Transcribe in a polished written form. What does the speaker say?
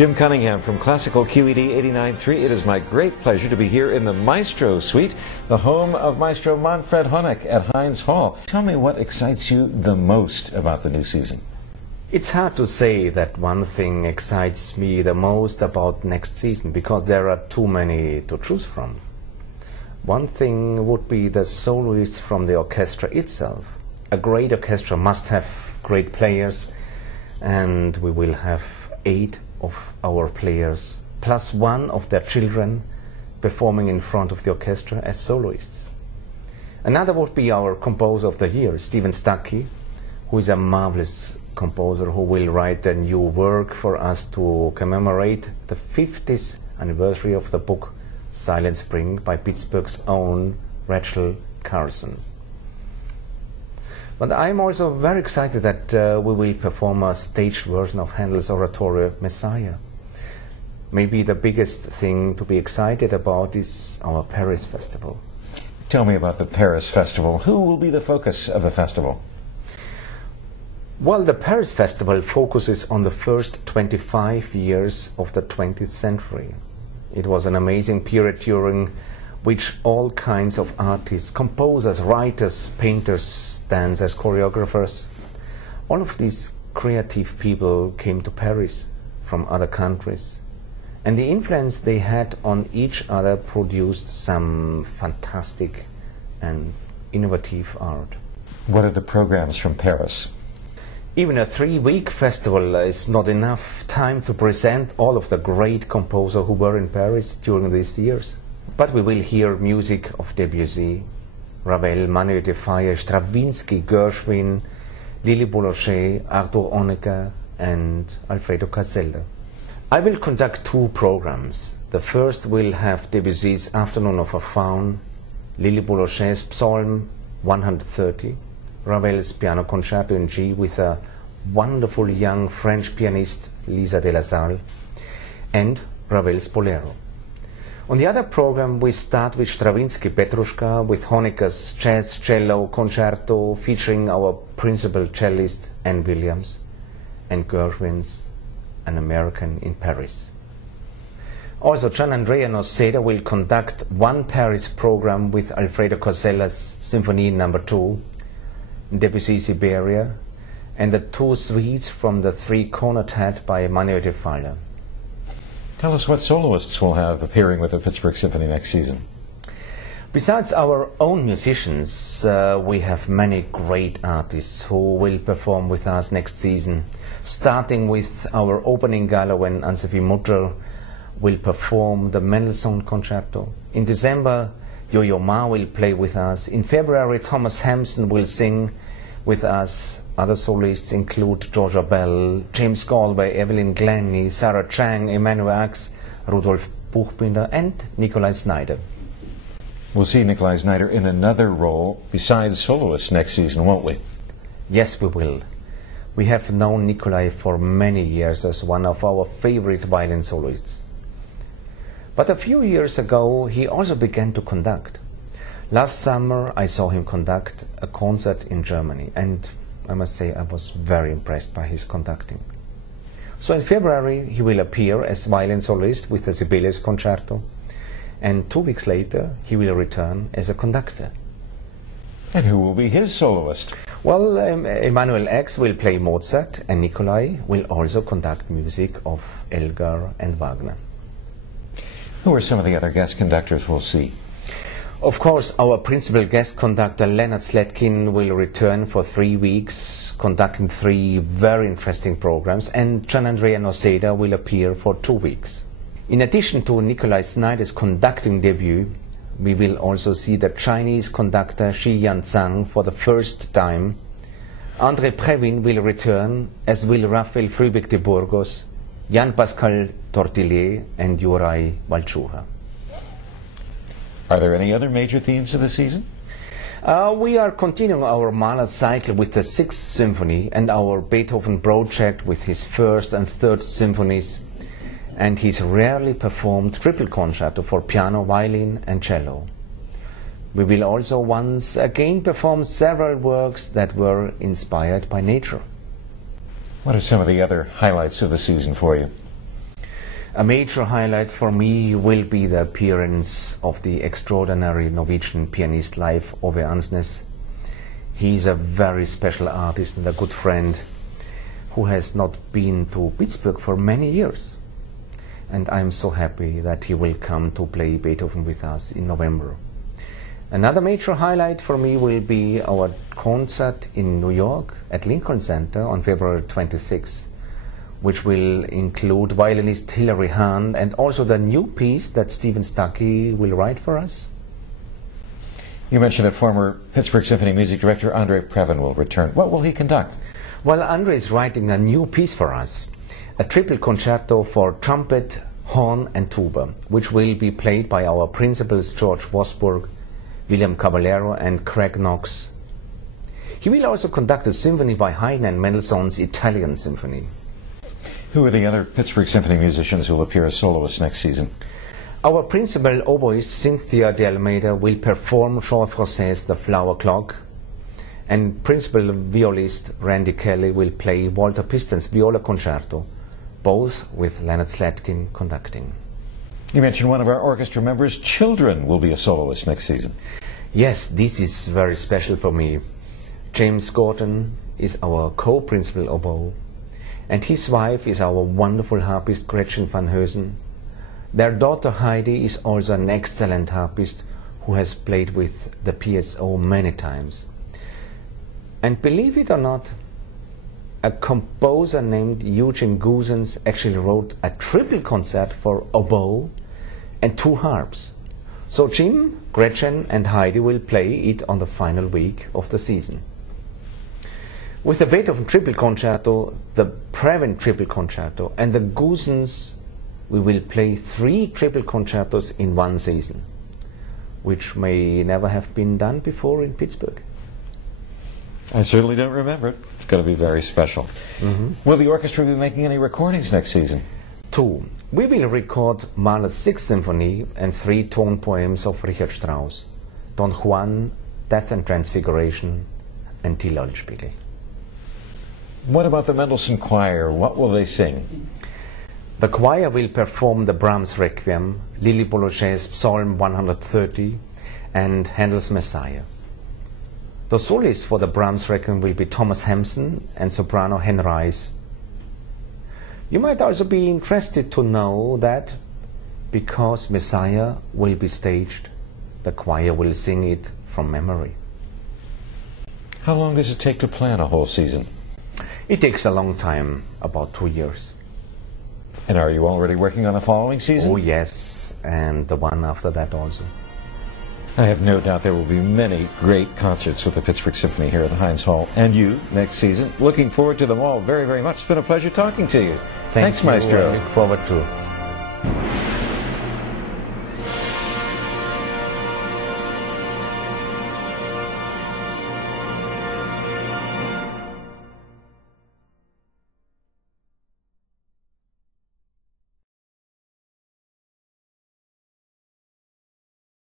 Jim Cunningham from Classical QED 89.3. It is my great pleasure to be here in the Maestro Suite, the home of Maestro Manfred Honeck at Heinz Hall. Tell me what excites you the most about the new season. It's hard to say that one thing excites me the most about next season, because there are too many to choose from. One thing would be the soloists from the orchestra itself. A great orchestra must have great players, and we will have 8 of our players plus 1 of their children performing in front of the orchestra as soloists. Another would be our composer of the year, Stephen Stuckey, who is a marvelous composer who will write a new work for us to commemorate the 50th anniversary of the book Silent Spring by Pittsburgh's own Rachel Carson. But I'm also very excited that we will perform a staged version of Handel's oratorio Messiah. Maybe the biggest thing to be excited about is our Paris Festival. Tell me about the Paris Festival. Who will be the focus of the festival? Well, the Paris Festival focuses on the first 25 years of the 20th century. It was an amazing period during which all kinds of artists, composers, writers, painters, dancers, choreographers, all of these creative people came to Paris from other countries. And the influence they had on each other produced some fantastic and innovative art. What are the programs from Paris? Even a 3-week festival is not enough time to present all of the great composers who were in Paris during these years. But we will hear music of Debussy, Ravel, Manuel de Falla, Stravinsky, Gershwin, Lili Boulanger, Arthur Honegger and Alfredo Casella. I will conduct 2 programs. The first will have Debussy's Afternoon of a Faun, Lili Boulanger's Psalm 130, Ravel's Piano Concerto in G with a wonderful young French pianist, Lisa de la Salle, and Ravel's Bolero. On the other program, we start with Stravinsky Petrushka, with Honegger's Jazz Cello Concerto featuring our principal cellist, Ann Williams, and Gershwin's An American in Paris. Also, Gianandrea Noseda will conduct 1 Paris program with Alfredo Casella's Symphony No. 2, Debussy's Iberia, and the 2 suites from the 3-corner tat by Manuel de Falla. Tell us what soloists we'll have appearing with the Pittsburgh Symphony next season. Besides our own musicians, we have many great artists who will perform with us next season, starting with our opening gala when Anne-Sophie Mutter will perform the Mendelssohn Concerto. In December, Yo-Yo Ma will play with us. In February, Thomas Hampson will sing with us. Other soloists include Georgia Bell, James Galway, Evelyn Glennie, Sarah Chang, Emmanuel Ax, Rudolf Buchbinder and Nikolai Snyder. We'll see Nikolai Snyder in another role besides soloists next season, won't we? Yes, we will. We have known Nikolai for many years as one of our favorite violin soloists. But a few years ago, he also began to conduct. Last summer, I saw him conduct a concert in Germany, and I must say I was very impressed by his conducting. So in February, he will appear as violin soloist with the Sibelius Concerto, and 2 weeks later, he will return as a conductor. And who will be his soloist? Well, Emmanuel X will play Mozart, and Nikolai will also conduct music of Elgar and Wagner. Who are some of the other guest conductors we'll see? Of course, our principal guest conductor, Leonard Sletkin, will return for 3 weeks, conducting 3 very interesting programs, and Gianandrea Noseda will appear for 2 weeks. In addition to Nikolai Snyder's conducting debut, we will also see the Chinese conductor Shi Yan Zhang for the first time. André Previn will return, as will Rafael Frübeck de Burgos, Jan-Pascal Tortillé and Juraj Valchura. Are there any other major themes of the season? We are continuing our Mahler cycle with the 6th Symphony and our Beethoven project with his 1st and 3rd symphonies and his rarely performed triple concerto for piano, violin and cello. We will also once again perform several works that were inspired by nature. What are some of the other highlights of the season for you? A major highlight for me will be the appearance of the extraordinary Norwegian pianist Leif Ove Ansnes. He's a very special artist and a good friend who has not been to Pittsburgh for many years. And I'm so happy that he will come to play Beethoven with us in November. Another major highlight for me will be our concert in New York at Lincoln Center on February 26th, which will include violinist Hilary Hahn and also the new piece that Stephen Stuckey will write for us. You mentioned that former Pittsburgh Symphony music director Andre Previn will return. What will he conduct? Well, Andre is writing a new piece for us, a triple concerto for trumpet, horn and tuba, which will be played by our principals George Wasburg, William Caballero and Craig Knox. He will also conduct a symphony by Haydn and Mendelssohn's Italian Symphony. Who are the other Pittsburgh Symphony musicians who will appear as soloists next season? Our principal oboist Cynthia de Almeida will perform Jean Frosset's The Flower Clock, and principal violist Randy Kelly will play Walter Piston's Viola Concerto, both with Leonard Slatkin conducting. You mentioned one of our orchestra members' children will be a soloist next season. Yes, this is very special for me. James Gordon is our co-principal oboe, and his wife is our wonderful harpist Gretchen van Heusen. Their daughter Heidi is also an excellent harpist who has played with the PSO many times. And believe it or not, a composer named Eugene Goosens actually wrote a triple concert for oboe and two harps. So Jim, Gretchen and Heidi will play it on the final week of the season. With the Beethoven Triple Concerto, the Previn Triple Concerto and the Goosens, we will play 3 triple concertos in one season, which may never have been done before in Pittsburgh. I certainly don't remember it. It's going to be very special. Will the orchestra be making any recordings next season? 2. We will record Mahler's 6th Symphony and 3 tone poems of Richard Strauss, Don Juan, Death and Transfiguration, and Till Eulenspiegel. What about the Mendelssohn Choir? What will they sing? The choir will perform the Brahms Requiem, Lili Boulaget's Psalm 130, and Handel's Messiah. The soloists for the Brahms Requiem will be Thomas Hampson and soprano Hen Rice. You might also be interested to know that because Messiah will be staged, the choir will sing it from memory. How long does it take to plan a whole season? It takes a long time, about 2 years. And are you already working on the following season? Oh yes, and the one after that also. I have no doubt there will be many great concerts with the Pittsburgh Symphony here at the Heinz Hall and you next season. Looking forward to them all very, very much. It's been a pleasure talking to you. Thanks, Maestro. I look forward to